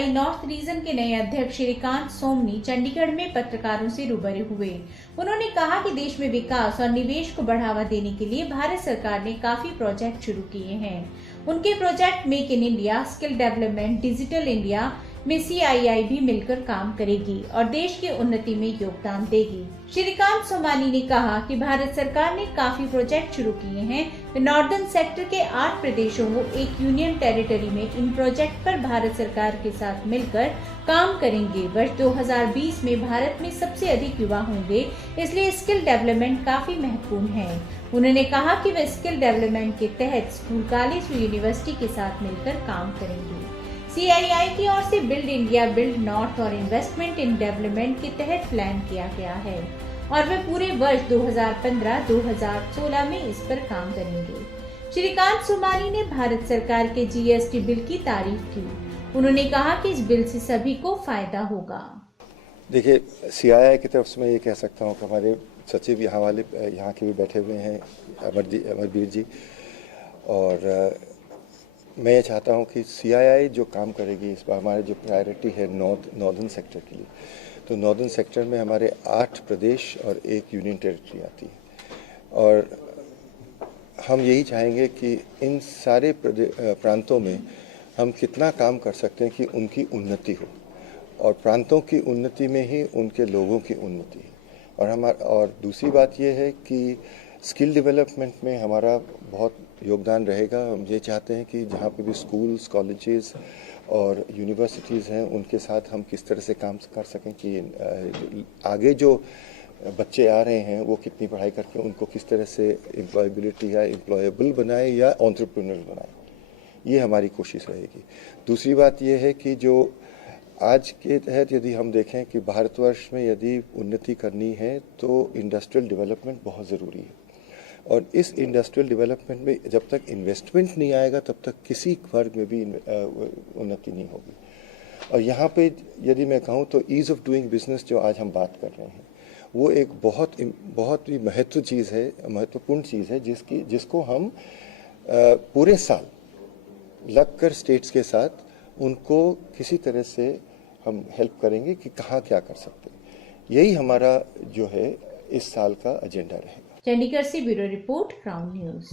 CII north region के नए अध्यक्ष श्रीकांत सोमनी चंडीगढ़ में पत्रकारों से रूबरू हुए। उन्होंने कहा कि देश में विकास और निवेश को बढ़ावा देने के लिए भारत सरकार ने काफी प्रोजेक्ट शुरू किए हैं। उनके project make in India, skill development, digital India में सीआईआई भी मिलकर काम करेगी और देश की उन्नति में योगदान देगी। श्रीकांत सोमानी ने कहा कि भारत सरकार ने काफी प्रोजेक्ट शुरू किए हैं। नॉर्दर्न सेक्टर के 8 प्रदेशों को एक यूनियन टेरिटरी में इन प्रोजेक्ट पर भारत सरकार के साथ मिलकर काम करेंगे। वर्ष 2020 में भारत में सबसे अधिक युवा होंगे, इसलिए स्किल डेवलपमेंट काफी महत्वपूर्ण है। उन्होंने कहा कि वे स्किल डेवलपमेंट के तहत स्कूल, कॉलेज व यूनिवर्सिटी के साथ मिलकर काम करेंगे। सीआईआई की ओर से बिल्ड इंडिया, बिल्ड नॉर्थ और इन्वेस्टमेंट इन डेवलपमेंट के तहत प्लान किया गया है और वे पूरे वर्ष 2015-2016 में इस पर काम करेंगे। श्रीकांत सोमानी ने भारत सरकार के जीएसटी बिल की तारीफ की। उन्होंने कहा कि इस बिल से सभी को फायदा होगा। देखिए, सीआईआई की तरफ से मैं ये कह सकता हूँ कि हमारे सचिव यहाँ के भी बैठे हुए हैं, अमरवीर जी, और मैं ये चाहता हूँ कि सीआईआई जो काम करेगी इस बार, हमारी जो प्रायोरिटी है नॉर्दर्न सेक्टर के लिए, तो नॉर्दर्न सेक्टर में हमारे 8 प्रदेश और 1 यूनियन टेरिटरी आती है और हम यही चाहेंगे कि इन सारे प्रांतों में हम कितना काम कर सकते हैं कि उनकी उन्नति हो और प्रांतों की उन्नति में ही उनके लोगों की उन्नति है। और दूसरी बात यह है कि स्किल डेवलपमेंट में हमारा बहुत योगदान रहेगा। हम ये चाहते हैं कि जहाँ पे भी स्कूल्स, कॉलेजेस और यूनिवर्सिटीज़ हैं, उनके साथ हम किस तरह से काम कर सकें कि आगे जो बच्चे आ रहे हैं वो कितनी पढ़ाई करके उनको किस तरह से एम्प्लॉयबिलिटी या एम्प्लॉयबल बनाए या एंटरप्रेन्योर बनाए, ये हमारी कोशिश रहेगी। दूसरी बात ये है कि जो आज के तहत यदि हम देखें कि भारतवर्ष में यदि उन्नति करनी है तो इंडस्ट्रियल डेवलपमेंट बहुत ज़रूरी है और इस इंडस्ट्रियल डेवलपमेंट में जब तक इन्वेस्टमेंट नहीं आएगा तब तक किसी वर्ग में भी उन्नति नहीं होगी। और यहाँ पे यदि मैं कहूँ तो ईज़ ऑफ डूइंग बिजनेस जो आज हम बात कर रहे हैं वो एक बहुत ही महत्वपूर्ण चीज़ है जिसको हम पूरे साल लगकर स्टेट्स के साथ उनको किसी तरह से हम हेल्प करेंगे कि कहाँ क्या कर सकते हैं। यही हमारा जो है इस साल का एजेंडा रहेगा। चंडीगढ़ से ब्यूरो रिपोर्ट, क्राउन न्यूज़।